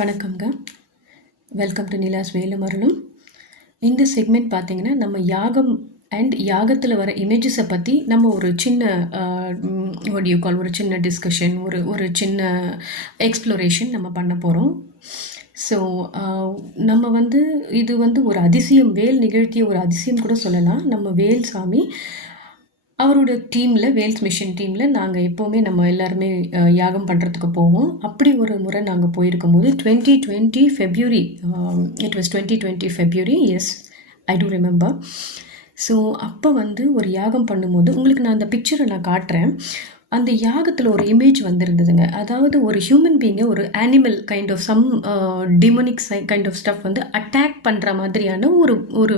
வணக்கம்ங்க. Welcome to Nila's வேலும் அருளும். இந்த செக்மெண்ட் பார்த்தீங்கன்னா, நம்ம யாகம் அண்ட் யாகத்தில் வர இமேஜஸை பற்றி நம்ம ஒரு சின்ன வாட் யூ கால் ஒரு சின்ன டிஸ்கஷன், ஒரு சின்ன எக்ஸ்ப்ளோரேஷன் நம்ம பண்ண போகிறோம். ஸோ நம்ம இது ஒரு அதிசயம், வேல் நிகழ்த்திய ஒரு அதிசயம் கூட சொல்லலாம். நம்ம வேல் சாமி அவரோட டீமில், வேல்ஸ் மிஷன் டீமில் நாங்கள் எப்போவுமே நம்ம எல்லாருமே யாகம் பண்ணுறதுக்கு போவோம். அப்படி ஒரு முறை நாங்கள் போயிருக்கும்போது 2020 February, it was 2020 February, as I do remember. So அப்போ ஒரு யாகம் பண்ணும்போது உங்களுக்கு நான் அந்த பிக்சரை நான் காட்டுறேன். அந்த யாகத்தில் ஒரு இமேஜ் வந்திருந்ததுங்க. அதாவது ஒரு ஹியூமன் பீங்கை ஒரு animal kind of some demonic kind of stuff attack பண்ணுற மாதிரியான ஒரு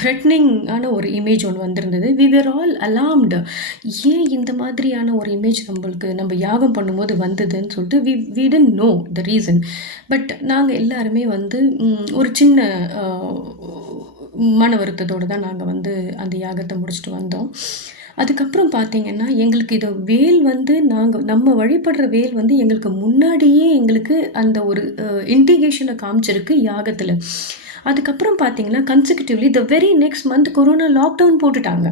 த்ரெட்னிங்கான ஒரு இமேஜ் ஒன்று வந்திருந்தது. We were all alarmed. ஏன் இந்த மாதிரியான ஒரு இமேஜ் நம்ம யாகம் பண்ணும்போது வந்ததுன்னு சொல்லிட்டு we didn't know the reason. But நாங்கள் எல்லாருமே ஒரு சின்ன மன வருத்தத்தோடு தான் நாங்கள் அந்த யாகத்தை முடிச்சுட்டு வந்தோம். அதுக்கப்புறம் பார்த்தீங்கன்னா, எங்களுக்கு இது வேல் நம்ம வழிபடுற வேல் எங்களுக்கு முன்னாடியே எங்களுக்கு அந்த ஒரு இண்டிகேஷனை காமிச்சிருக்கு யாகத்தில். அதுக்கப்புறம் பார்த்தீங்கன்னா, consecutively the very next month corona lockdown போட்டுட்டாங்க.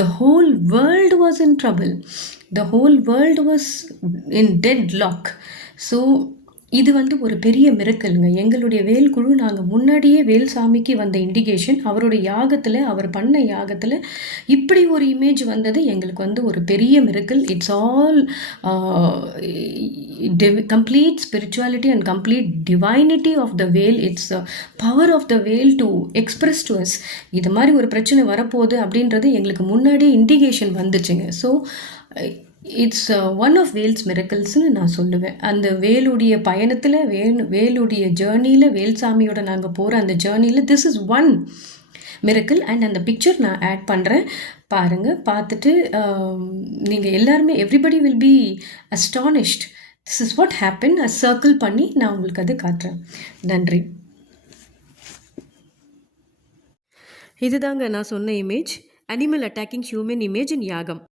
The whole world was in trouble. The whole world was in deadlock. So இது ஒரு பெரிய மிரக்கலுங்க. எங்களுடைய வேல் குழு நாங்கள் முன்னாடியே வேல் சாமிக்கு வந்த இண்டிகேஷன், அவருடைய யாகத்தில், அவர் பண்ண யாகத்தில் இப்படி ஒரு இமேஜ் வந்தது எங்களுக்கு ஒரு பெரிய miracle. It's all complete spirituality and complete divinity of the Vel. It's power of the Vel to express to us. இது மாதிரி ஒரு பிரச்சனை வரப்போகுது அப்படின்றது எங்களுக்கு முன்னாடியே இண்டிகேஷன் வந்துச்சுங்க. So it's one of Vel's மிரக்கல்ஸ்னு நான் சொல்லுவேன். அந்த வேலுடைய பயணத்தில், வேலுடைய ஜேர்னியில், வேல்சாமியோட நாங்கள் போகிற அந்த ஜேர்னியில் this is one miracle. And அந்த பிக்சர் நான் ஆட் பண்ணுறேன், பாருங்கள். பார்த்துட்டு நீங்கள் எல்லாருமே everybody will be astonished. This is what happen. Circle பண்ணி நான் உங்களுக்கு அது காட்டுறேன். நன்றி. இதுதாங்க நான் சொன்ன image, animal attacking human image in யாகம்.